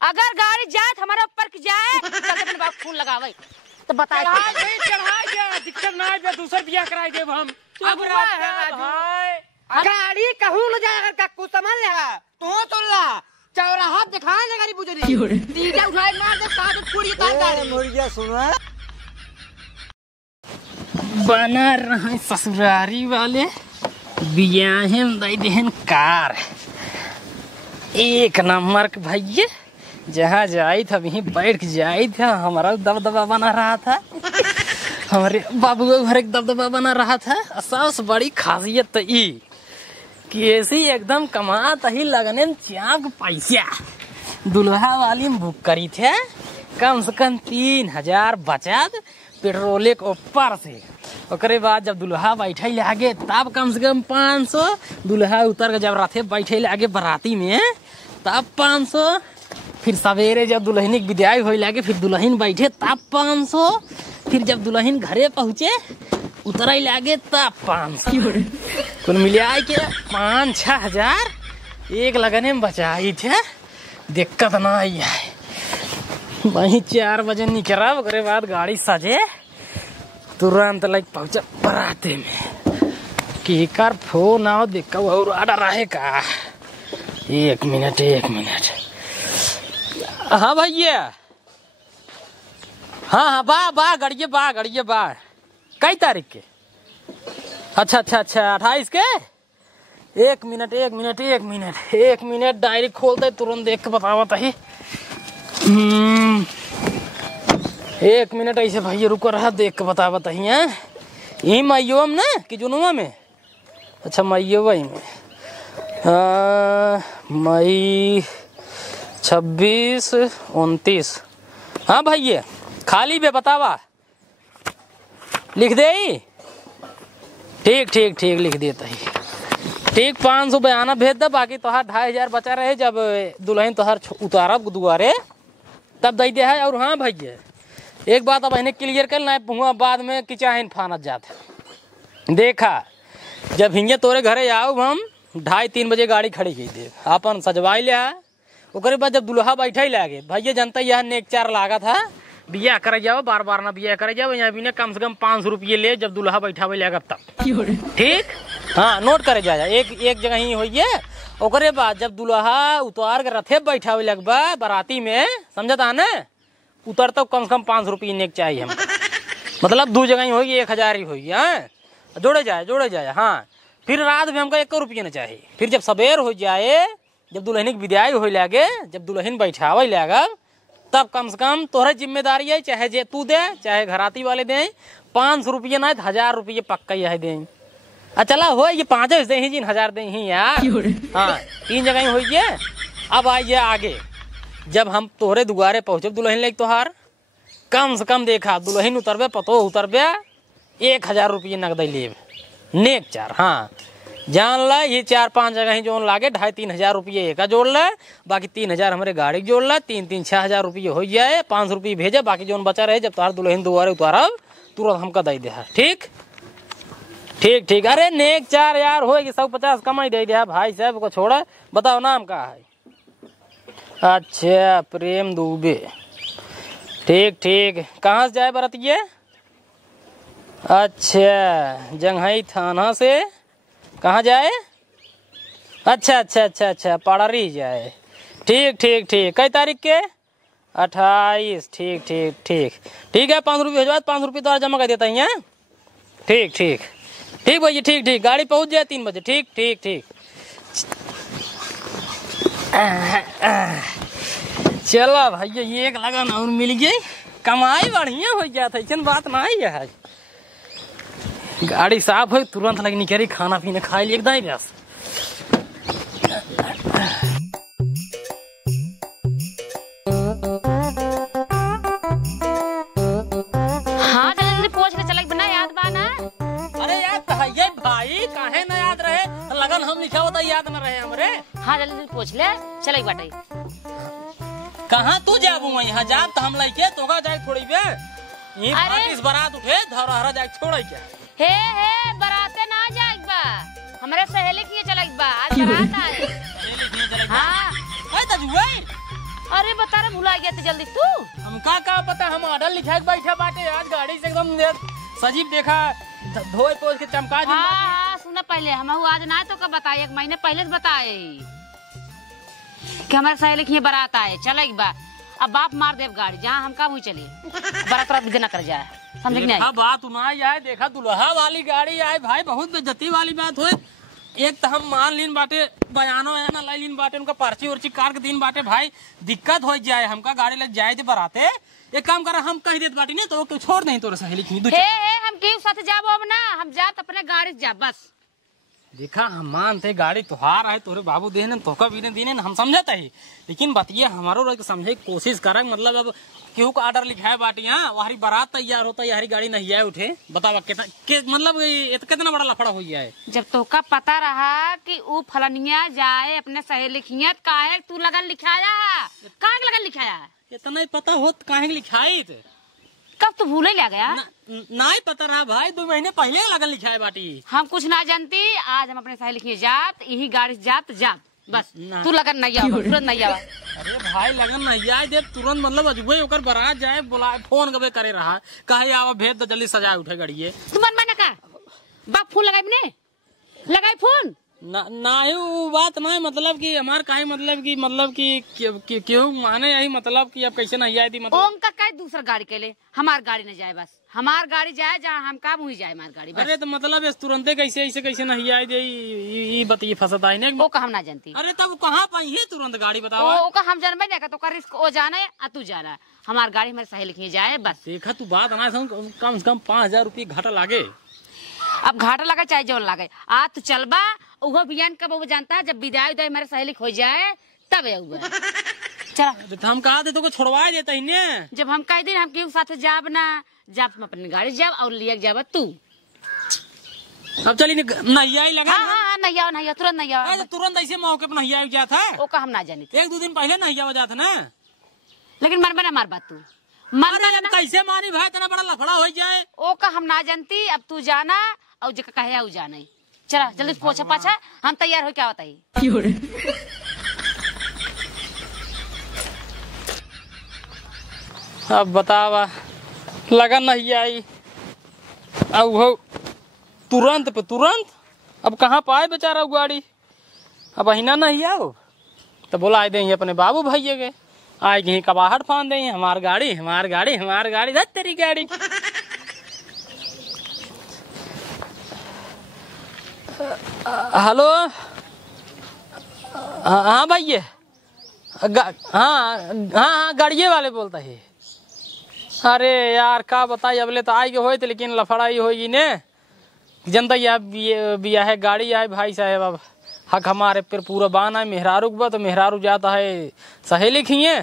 अगर गाड़ी जाए हमारे ऊपर की जाए तो अपने बाप खून लगावे तो बताए चढ़ा दिक्कत ना है दूसर बियाह कराई देब हम। अब गाड़ी कहूं न जाए अगर काकू समझ ले तू सुन ला चौराहा दिखाए ना गाड़ी बुझरी तीजा उठाए मार दे काट पूरी तार गाड़ी मुर्गिया सुना बना रहे ससुरारी वाले बियाहे दई देहन कार एक नंबर के भैया। जहाँ जाई था वहीं बैठ जाई था, हमारा दबदबा बना रहा था, हमारे बाबू घर एक दबदबा बना रहा था। सबसे बड़ी खासियत तो ये कि ऐसी एकदम कमाता ही लगने चाक पैसा दुल्हा वाली बुक करी थे, कम से कम 3000 बचत पेट्रोल के ऊपर से। ओकरे बाद जब दुल्हा बैठे लागे तब कम से कम 500, दुल्हा उतर के जब रथे बैठे लागे बराती में तब 500, फिर सवेरे जब दुल्हन की विदाई हो लागे फिर दुल्हन बैठे तब 500, फिर जब दुल्हन घरे पहुँचे उतर लागे तब 500, कुल मिला के 5-6 हजार एक लगने में बचाई थे। दिक्कत ना आई है। वहीं 4 बजे निकला, ओकरे बाद गाड़ी सजे तुरंत लाइक पहुंचा बराते में कि कर फोन आओ देखा और आडर रहे का। 1 मिनट 1 मिनट। हाँ भैया, हाँ बा गड़िए बा कई तारीख के? अच्छा 28 के। 1 मिनट डायरी खोलते तुरंत देख के बतावत है। 1 मिनट ऐसे भैया रुको रहा देख के बतावत है। यही मैयो में ना कि जुनुआ में? अच्छा मैयो वही में। मई 26 29। हाँ भैया खाली बे बतावा लिख दे। ठीक लिख देता ही। ठीक 500 बयाना भेज दे, बाकी तोहार 2500 बचा रहे जब दुल्हन तोहार उतारब दुआरे तब दे दे है। और हाँ भैया एक बात अब इन्हें क्लियर कर ना हुआ बाद में कि चाहे फानत जाते। देखा जब हिंगे तोरे घरे आओ हम 2:30-3 बजे गाड़ी खड़ी की दे अपन सजवाई ले। ओकरे बाद जब दुल्हा बैठे लागे भैया जनता यहाँ नेक 4 लागत है, बिया करे जाओ बार ना बिया करे जाओ, यहाँ भी कम से कम 500 रुपये ले जब दुल्हा बैठा हुआ लगा तब। ठीक हाँ नोट करे जा एक जगह ही होइए। ओकरे बाद जब दुल्हा उतार के रथे बैठा हुआ लगबा बराती में, समझता ना उतर तो कम से कम 500 रुपये नेक चाहिए हम, मतलब 2 जगह ही होगी 1000 ही होगी। हाँ जोड़े जाए। हाँ फिर रात में हमको 1 रुपये न चाहिए। फिर जब सवेर हो जाए जब दुल्हन की विदाई हो लगे जब दुल्हन बैठावे लगा तब कम से कम तोहरे जिम्मेदारी है, चाहे जे तू दे चाहे घराती वाले दे 500 रुपये ना 1000 रुपये पक्का यह दे। चला हो ये 5 दे ही जिन 1000 दे ही यार। हाँ 3 जगह ही होइए। अब आइए आगे जब हम तोहरे दुआरे पहुँचे दुल्हन लेके तोहार कम से कम देखा दुल्हन उतरबे पतो उतरबे 1000 रुपये नगद लेब नेक 4। हाँ जान ला ये 4-5 जगह ही जोन लागे 2,500-3 हजार रुपये एक जोड़ ले, बाकी 3000 हमारे गाड़ी जोड़ ला 3-6 हजार रुपये हो जाए। 500 रुपये भेजे, बाकी जोन बचा रहे जब तार दुल्हन दुआरे उतारब तुरंत हमका दे दे। ठीक। अरे नेक 4 यार हो 150 कमाई दे दिया भाई साहब को छोड़ा। बताओ नाम का है? अच्छा प्रेम दुबे। ठीक कहाँ से जाए बरतिए? अच्छा जंघई थाना से कहाँ जाए? अच्छा पड़री जाए। ठीक कई तारीख के? 28। ठीक है 500 रुपये भेजवा 500 रुपये तो जमा कर देता है। ठीक भैया ठीक गाड़ी पहुँच जाए 3 बजे। ठीक चलो भैया एक लगन और मिल गई, कमाई बढ़िया हो जाता है, बात ना ही है। गाड़ी साफ हो तुरंत लगनी करी खाना पीना खाए लिए एकदम बस। हाँ जल्दी पूछ के चले बना याद बाना। अरे याद तो है ये भाई काहे ना याद रहे, लगन हम लिखा होता याद न रहे हमरे। हाँ जल्दी पूछ ले चले बाटे। कहाँ तू जाबू यहाँ जाब तो हम लइके तोगा जाए थोड़ी बे इस बारात उठे धरहरा जाए छोड़े क्या? हे बराते ना जाएग बा, हमारे सहेली के चलेग बा आज बारात आए। हाँ अरे बता रहा भुला गया तो जल्दी तू। हमका का पता, हम ऑर्डर लिखा के बैठा बाटे आज गाड़ी से एकदम सजीव देखा धोए पोछ के चमका दी। हाँ सुना पहले हम आज ना तो कब बताए, 1 महीने पहले से बताए कि हमारे सहेली की बारात आए चल एक बार। अब बाप मार दे गाड़ी जहाँ हम कब हुई चली बारात रात बिना कर जाए, समझ नहीं आई। बात उनाई आए देखा दुल्हा वाली गाड़ी आए भाई, बहुत बेइज्जती वाली बात हुई। एक तो हम मान लीन बाटे बयानो ना लाई लीन बाटे, उनका पर्ची उर्ची कार के दिन बाटे भाई, दिक्कत हो जाए हमका गाड़ी लग जाए थे बराते। एक काम करा हम कह देते बाटी नहीं तो छोड़ नहीं तो सहेली की हम क्यों साथ जाबो अब ना, हम जाब तो अपने गाड़ी से जाब बस। देखा हम मानते गाड़ी तुहार है, तोरे बाबू देने तोहका भी दीने हम समझते ही, लेकिन बतिए हमारो समझे की कोशिश कर। मतलब अब केहू का ऑर्डर लिखा है बाटी, यहाँ वहारी बारात तैयार होता है, यारी गाड़ी नहीं आए उठे, बतावा कितना मतलब कितना बड़ा लफड़ा हो गया है। जब तोका पता रहा कि वो फलनिया जाए अपने सहेली की, काहे तू लगन लिखाया है, काहे लगन लिखाया है? इतना ही पता हो काहे लिखाई थे? कब तू भूले ले गया? ना ही पता रहा भाई, 2 महीने पहले लगन लिखा है बाटी। हम कुछ ना जानती, आज हम अपने सहेली की जात यही गाड़ी से जात जात बस। तू लगन नहीं आवा, तुरंत नहीं आवा। अरे भाई लगन नहीं आए दे तुरंत, मतलब अजूबे होकर बारात जाए बुला फोन कबे करे रहा, कहे आवा भेज दो जल्दी सजाए उठे गाड़िए। तू मन माने का बाप फोन लगाई ने लगाई फोन ना ही वो बात ना, मतलब कि हमार काहे मतलब कि क्यों माने यही मतलब कि अब कैसे नहीं आई थी मतलब। उनका कई दूसरा गाड़ी के ले, हमार गाड़ी न जाए बस, हमार गाड़ी जाए जहाँ हम काम हुई जाए हमार गाड़ी बस। अरे तो मतलब इस तुरंते कैसे ऐसे कैसे नहीं आई दे, ये बताइए फसत आई ने वो का हम ना जानती। अरे तब कहाँ पाई है तुरंत गाड़ी बताओ। वो का हम जानबे नहीं का, तो कर रिस्क ओ जाना है आ तू जाना है, हमार गाड़ी हमारे सहेली की जाए बस। देखा तू बात ना कम से कम 5000 रुपये घाटा लागे। अब घाटा लगा चाहे जो लगे, आ तू चलबा उहो बियान कब वो जानता है, जब विदाई उदाई हमारे सहेली हो जाए तब चला। तो हम कहा थे तो छोड़वा देता ही ने। जब हम कह दिन हम क्यों साथ जाब ना जाब, तुम अपनी गाड़ी जाब और लिया जाब तू। अब चली नहीं आई लगा। हाँ नहीं आओ तुरंत नहीं आओ। तुरंत ऐसे मौके पर नहीं आई जाता है, वो का हम ना जानी थे। 1-2 दिन पहले नहीं आवा जाता ना। लेकिन मन बना मार बात तू मन बना कैसे मानी भाई, इतना बड़ा लफड़ा हो जाए। वो का हम ना जानती, अब तू जाना और जो कहे उ जाना। चला जल्दी से पोछा पाछा, हम तैयार हो क्या बताइए। अब बतावा लगन नहीं आई, अब वो तुरंत पे तुरंत, अब कहाँ पाए बेचारा गाड़ी, अब अहिना नहीं आओ तो बोला आए देंगे अपने बाबू भैया के, आए कहीं कबाहट फान देंगे हमार गाड़ी धत तेरी गाड़ी। हेलो हाँ भैया, हाँ गाड़िए वाले बोलता है। अरे यार का बताइए, अबले तो आई के होए थे, लेकिन लफड़ाई होगी ने जनता बिया है गाड़ी आए भाई साहब। अब हक हमारे पर पूरा बान है, मेहरारू बा तो मेहरारू जाता है सहेली खिए,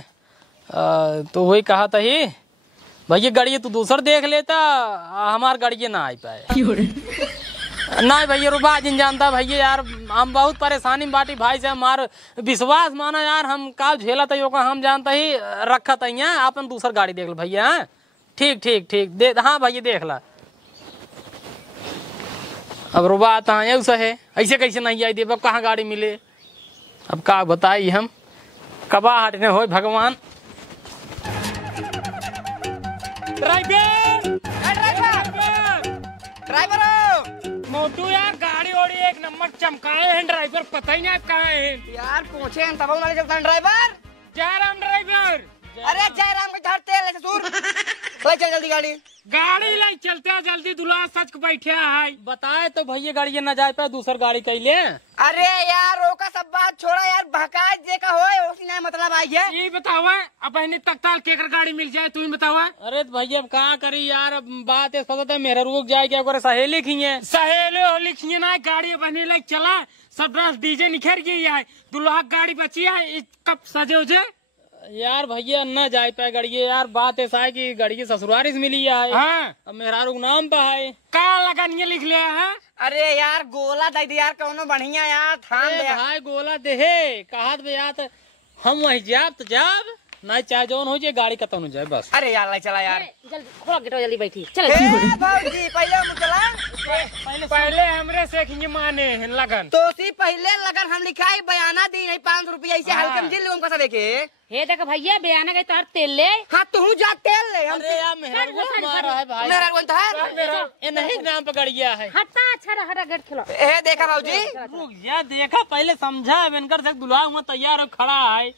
तो वही कहा था ही भैया गाड़िए तू दूसर देख लेता, हमार गाड़िए ना आई पाए। नहीं भैया रुपा जिन जानता भैया यार, हम बहुत परेशानी बाटी भाई से, हमार विश्वास माना यार, हम का झेला था का हम जानता ही रखा था यहाँ, अपन दूसर गाड़ी देख लो भैया। हाँ ठीक दे, हाँ भैया देख ला। अब रुपा आता है उसे है, ऐसे कैसे नहीं आई दे, अब कहाँ गाड़ी मिले, अब का बताई हम कबा हटने हो भगवान। ड्राइवर मोटू यार गाड़ी ओड़ी एक नंबर चमकाए हैं, ड्राइवर पता ही नहीं कहाँ है यार, पूछे हैं तब वाले चलता है ड्राइवर। जयराम ड्राइवर। अरे जयराम के झाड़ तेल है ससुर, चल जल्दी गाड़ी लाई चलते हैं जल्दी, दुल्हा सच के बैठे है। बताए तो भैया गाड़ी न जाए पाए, दूसर गाड़ी कैले। अरे यार रोका सब बात छोड़ा यार, भकाज जे का होए उसी ना मतलब आई है। ये बतावा अब तत्काल केकर गाड़ी मिल जाए तू ही बतावा। अरे भैया अब कहाँ करी यार, अब बात पता है मेरा रुक जाए क्या सहेली खिए, सहेली होली खिए ना गाड़ी अब चला, सब रस डीजे निखर गई है, दुल्हा गाड़ी बची है, कब सजे उजे यार भैया न जाए पाए गाड़ी यार। बात ऐसा है कि गाड़ी ससुरारी से मिली है। हाँ। अब मेरा नाम पे है का लगन ये लिख लिया है। अरे यार गोला दे दे यार, कौनो बढ़िया यार थाम दे भाई, गोला दे कहा यार हम वही जाब तो जाब नहीं चाहे जौन हो जाए गाड़ी खत्म हो जाए बस। अरे यार चला यार जल्दी खोलो गेटो जल्दी बैठी चल भाजी पहले हम चला पहले हमरे से माने लगन तो सी पहले लगन हम लिखाई बयाना दी नहीं 500 रुपया ऐसे हल्के में जिल हमको सब के हे देख भैया बयाना गई तोहर तेल ले हाँ तू जा तेल ले हम अरे यार मेहर मार है भाई मेरा कौन था ये नहीं नाम पे गड़िया है। हटा अच्छा हटा गेट खोलो ए देखा भाजी रुक जा देखा पहले समझा बनकर से दुल्हा हुआ तैयार हो खड़ा है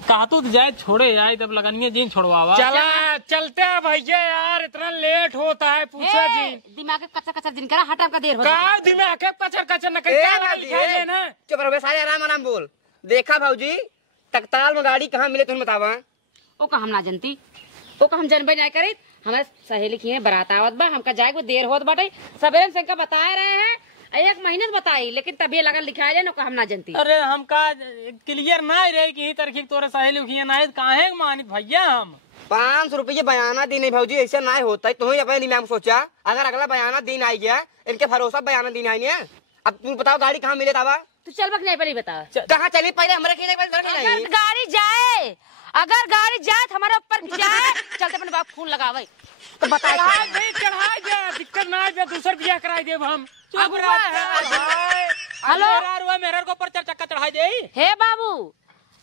कहा तो जाए छोड़े यार तब लगनिए जीन छोड़वावा चला चलते हैं भैया यार इतना लेट होता है पूछा जी दिमाग कच्चा कच्चा दिन करा हटा का देर हो का दिमाग कचर कचर न कहीं ना चुप रहो सारे आराम आराम बोल। देखा भाजी तकताल में गाड़ी कहाँ मिले तुम बतावा ओ का हम ना जनती ओ का हम जनबे नहीं करी हमारे सहेली की है बारात आवत बा हमका जाए को देर होत बाटे सवेरे से बता रहे हैं 1 महीने से बताई लेकिन तभी लगन लिखाया जाए ना हम ना जनती। अरे हमका क्लियर ना रहे कि तारीख तोरे सहेली उखिया ना काहे मानित भैया हम 500 रुपये बयाना दी नहीं भाजी ऐसा ना होता है तुम्हें अपने दिमाग में सोचा अगर अगला बयाना दिन आई गया इनके भरोसा बयाना दिन आई है। अब तुम बताओ गाड़ी कहाँ मिले तावा तू चल बक नहीं पहले बता कहाँ चली पहले हमारे खेले अगर गाड़ी जाए हमारे ऊपर जाए चलते अपने बाप खून लगावे तो बता चढ़ाई दे दिक्कत ना है दूसर बियाह कराई देब हम हेलो मेरा को पर चक्का चढ़ाई दे हे बाबू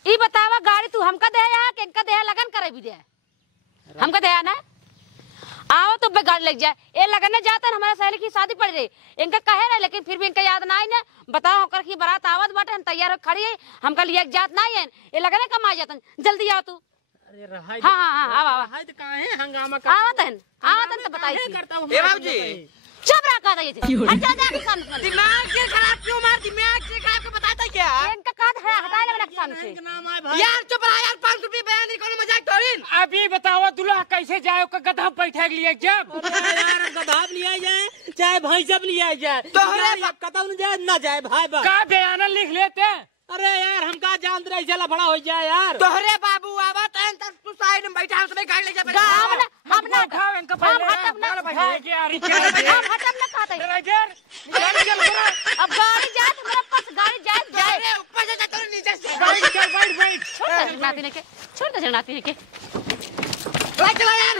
ई बतावा गाड़ी तू हमका दे या कि इनका दे लगन करे भी दे हमका दे ना आओ तो गाड़ी लग जाए ये लगने जाता है हमारे सहेली की शादी पड़ रही इनका कहे रहे लेकिन फिर भी इनका याद ना आई ना बताओ होकर की बारात आवत बाटे हम तैयार हो खड़ी है हमका लिया जात ना है ये लगने कम आ जाता जल्दी आओ तू। अरे हाँ हाँ हाँ आवा काहे हंगामा आवत है तो बताइए ए बाबूजी चुप रहा कहा था दिमाग से खराब क्यों मार दिमाग से खराब को बताता क्या इनका कहा है हटा ले सामने से यार चुप रहा यार 500 रुपये बयान नहीं कोनो मजाक थोड़ी अभी बताओ दूल्हा कैसे जाए गधा बैठा लिया जब यार गधा लिया जाए चाहे भैंस लिया जाए तोहरे कदम जाए ना जाए भाई का बयाना लिख लेते। अरे यार हमका जान रहे चला बड़ा हो जाए यार तोहरे बाबू आवत हैं तब तू साइड में बैठा हम सब गाड़ी ले जा हम ना उठाओ इनका पहले हटम ना खाता अब गाड़ी जाए हमारे पास गाड़ी जाए ऊपर से जाते नीचे से बैठ नाती ने के छोड़ दे नाती ने के चला यार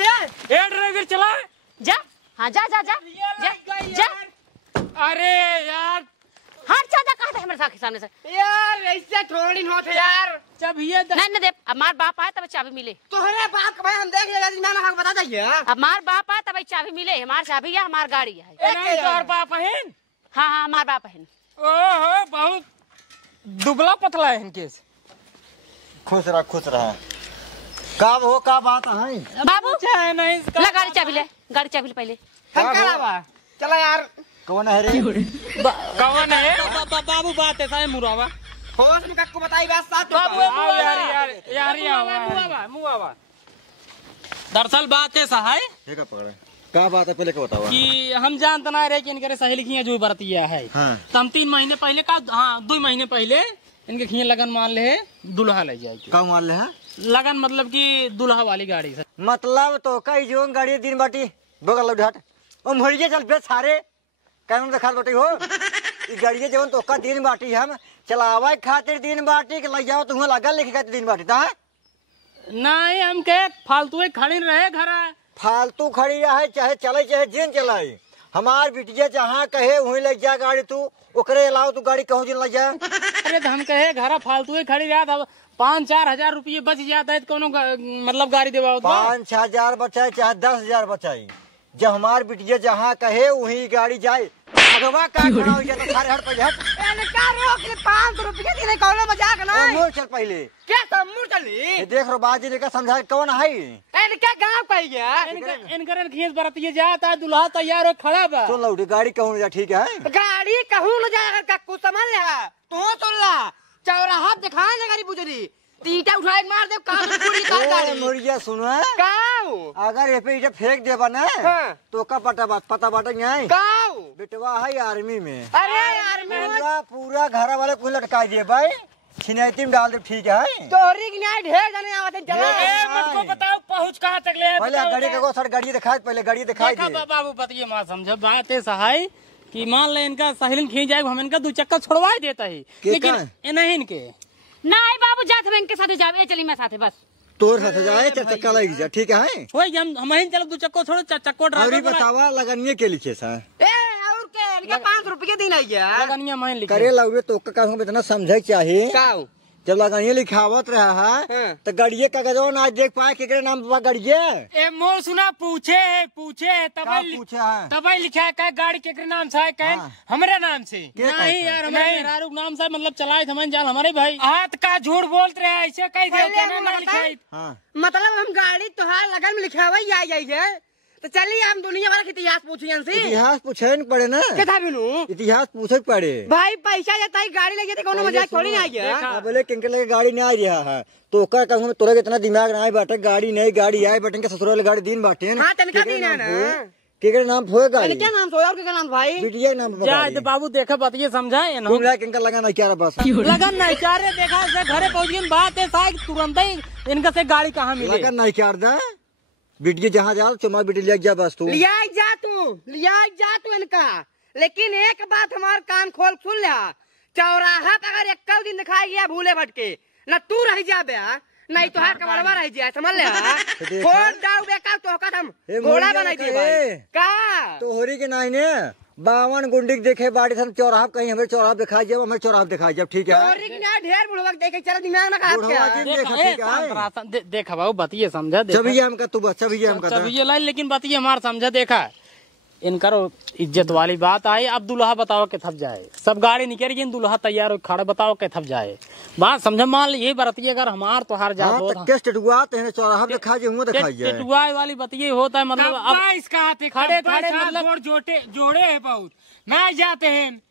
ए ड्राइवर चला जा हाँ जा जा जा जा जा अरे यार हट जा कहा हमारे साथ सामने से यार ऐसे थोड़ी होते यार जब ये नहीं दे अब मार बाप आए तब चाबी मिले तोहरे बाप भाई हम देख लेगा मैं हमको बता दइए अब मार बाप आए तब चाबी मिले हमार चाबी है हमार गाड़ी है नहीं तोहर बाप है हाँ हाँ हमार बाप है ओहो बहुत दुबला पतला है इनके खुश रहा का बात है बाबू नहीं ला गाड़ी चाबी ले पहले हम करावा चला यार कौन है रे कौन है बाबू बात है सारे मुरावा होश में कक्को बताई बात साथ बाबू यार मुआवा दरअसल बात है सहाय ठीक है पकड़े का बात है पहले का बताओ कि हम जानते ना रहे कि इनके सहेली खिया जो बरतिया है हाँ। तो हम 3 महीने पहले का 2 महीने पहले इनके खिया लगन मान ले दुल्हा ले जाए का मान ले है लगन मतलब कि दुल्हा वाली गाड़ी से मतलब तो कई जो गाड़ी दिन बाटी बगल लौट ओ मरिए चल बे सारे कानून देखा बाटी हो ई गाड़ी जवन तो का दिन बाटी हम चलावे खातिर दिन बाटी के ले जाओ तुम्हें लगा लिख के दिन बाटी ता नहीं हम के फालतू खड़ी रहे घर फालतू खड़ी रहे चाहे चले चाहे जिन चलाई हमार बिटिया जहाँ कहे वहीं ले जा गाड़ी तू ओकरे अलावा तू गाड़ी कहूँ जिन ले जा अरे तो हम कहे घर फालतू खड़ी रहा था 5-4 हजार रुपये बच जाता है तो मतलब गाड़ी देवा 5-6 हजार बचाए चाहे 10 हजार बचाई जब हमार बिटिया जहाँ कहे वहीं गाड़ी जाए अगवा का खड़ा हो जाता सारे हट पे हट का रोक ले 500 रुपये देने कौन मजाक ना मोर चल पहले क्या सब मुड़ चली ये देख रो बाजी लेकर समझा कौन है इनका गांव कह गया इनकर खींच बरतिए जाता है दुल्हा तैयार हो खड़ा बा सुन लो गाड़ी कहूँ जा ठीक है गाड़ी कहूँ न जाए अगर कक्कू समझ ले तू सुन ला चौराहा दिखाए ना गाड़ी बुझरी तीटा उठाए मार दे का पूरी का गाड़ी मुर्गिया सुनो काऊ अगर ये पे इटा फेंक देबा ना तो का पता बाटा नहीं काऊ बेटवा है आर्मी में अरे आर्मी पूरा घर वाले को लटका दिए भाई छिनैती में डाल दे ठीक है तोरी की नहीं ढेर जाने आवत चला मुझको बताओ पहुंच कहां तक ले पहले गाड़ी का सर गाड़ी दिखाए पहले गाड़ी दिखाई दे बाबू बताइए मां समझ बात है सहाय कि मान ले इनका सहेली खींच जाए हम इनका 2 चक्कर छुड़वा देता है लेकिन नहीं इनके नहीं बाबू जात इनके साथ जावे चली मैं साथे बस तोर साथ जाए 4 चक्का लग जा, ठीक है? ओए हम ही चलो 2 चक्को छोड़ो, 4 चक्को और ड्राइवर बतावा लगनिए के लिखे सा ए और के इनके 5 रुपए दिन आई गया लगनिया मैं लिख करे लगे तो का इतना समझे चाहिए। का जब लगाइए लिखावत रहा है तो गड़िए कागजों ना देख पाए केकरे नाम बाबा गड़िए ए मोर सुना पूछे का पूछा है तब लिखा है का गाड़ी केकरे नाम से है कह हमरे नाम से नहीं यार हमारे रारूक नाम से मतलब चलाए समझ जान हमारे भाई हाथ का झूठ बोलते रहे ऐसे कह दे ना लिखाई। मतलब हम गाड़ी तोहार लगन में लिखावे आ जाई है तो चलिए हम दुनिया भर के इतिहास पूछियन से। इतिहास पूछे न पड़े ना केथा बिनु इतिहास पूछे पड़े भाई। पैसा देता ही गाड़ी ले जाते कोनो मजाक थोड़ी ना आ गया। बोले किनके लगे गाड़ी नहीं आ रहा है तो ओकर कहूं तोरा इतना दिमाग ना बाटे गाड़ी नहीं गाड़ी आए बटन के ससुराल गाड़ी दिन बाटे हां तनका दिन है ना केकरे नाम होए गाड़ी क्या नाम सोया और केकरे नाम भाई बिटिया के नाम जा तो बाबू देखा बात ये समझाए ना तुम किनका लगा नहीं क्या बस लगन नहीं क्या रे देखा से घरे पहुंच गई बात है साहब तुरंत ही इनका से गाड़ी कहां मिली लगन नहीं क्या दा बिटिया जहाँ जा चुमा बिटी ले जा बस तू लिया जा तू इनका। लेकिन एक बात हमार कान खोल सुन लिया चौराहा पर अगर एक दिन दिखाई गया भूले भटके न तू रह जा बे नहीं तो हाथ कमरवा रह जाए समझ ले फोन डाउ बेकार तो का हम घोड़ा बनाई दे भाई का तो होरी के नहीं ने 52 गुंडी देखे बाड़ी हम चौराहा कहीं हमें चौराहा दिखाई जब हमें चौराहा दिखाई जब ठीक है होरी के ना ढेर बुढ़वा देखे चल दिमाग ना का देखा बाबू बतिए समझा सभी हम का तू बस सभी हम का सभी लाई लेकिन बतिए हमार समझा देखा इनका इज्जत वाली बात आई। अब दुल्हा बताओ के थप जाए सब गाड़ी निकल गई दुल्हा तैयार हो खड़ा बताओ के थप जाए बात समझ मान यही बरतिए अगर हमार तो हार जा चौराहा दिखा टेटुआ वाली बतिए होता है मतलब अब खड़े खड़े मतलब जोड़े है बहुत ना जाते हैं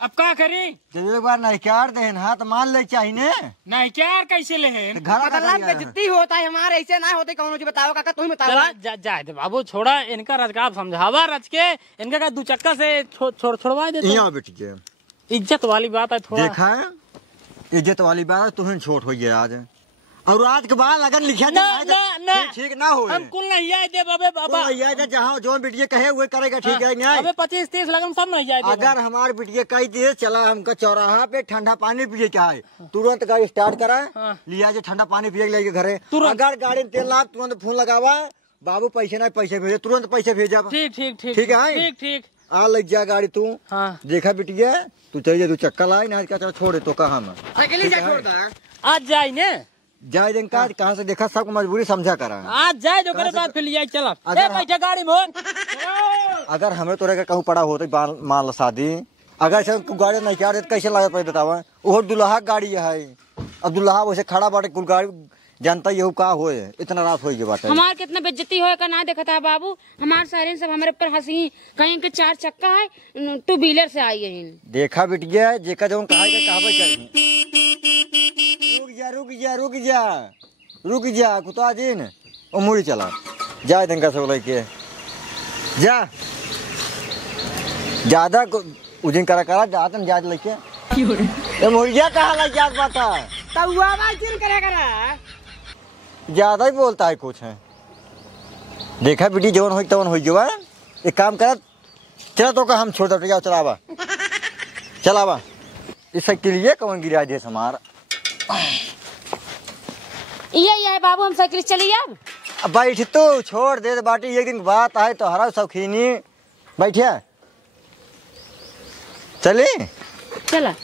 अब क्या करें जब एक बार नहकार दे हाथ मान ले चाहिए नहकार कैसे ले मतलब बेइज्जती होता है हमारे ऐसे ना होते कौन जी बताओ काका तुम बताओ जाए दे बाबू छोड़ा इनका रजगाव समझावा रच के इनका का 2 चक्का से छोड़वा दे बेटी इज्जत वाली बात है थोड़ा देखा इज्जत वाली बात तुम्हें छोट हो गया आज और आज के बाद लगन लिखा ठीक ना हो हम कुल नहीं आए दे बाबे बाबा जहाँ जो बिटिया कहे हुए करेगा ठीक है नहीं अबे 25-30 लगन सब नहीं जाए अगर हमारे बिटिया कही दिए चला हमको चौराहा पे ठंडा पानी पिए क्या है तुरंत गाड़ी स्टार्ट करा लिया जो ठंडा पानी पिए लेके घरे अगर गाड़ी में तेल लाग तुरंत फोन लगावा बाबू पैसे नहीं पैसे भेजे तुरंत पैसे भेजा ठीक है ठीक आ लग जा गाड़ी तू देखा बिटिया तू चलिए 2 चक्का लाई ना क्या छोड़े तो कहा आज जाए ने जाए दिन का कहाँ से देखा सबको मजबूरी समझा करा आज जाए जो करे बाद फिर लिया चला बैठे गाड़ी में अगर हमें तो रहेगा कहूँ पड़ा होता मान लो शादी अगर से गाड़ी नहीं क्या कैसे लागत पड़े बतावा वो दुल्हा गाड़ी है अब दुल्हा वैसे खड़ा बाटे कुल गाड़ी जानता ये का हो इतना रात हो बात हमार कितना बेइज्जती होए का ना देखा था बाबू हमार सारे सब हमारे ऊपर हंसी कहीं के 4 चक्का है 2 व्हीलर से आई है देखा बिटिया जेका जो रुक जा कुत्ता जिन ओ मुड़ी चला जा इनका सब लेके जा ज्यादा उजिन करा जात न जात लेके ए मुड़िया कहां लग जात बाता तउआ जिन करा ज्यादा ही बोलता है कुछ है देखा बेटी जवन हो तवन हो गया एक काम कर चला तो का हम छोड़ दो चलावा इससे के लिए कौन गिरा दे हमारा ये बाबू हम साइकिल चलिए अब बैठ तो छोड़ दे बाटी एक दिन बात आए तो हरा शौकीनी बैठिया चले चला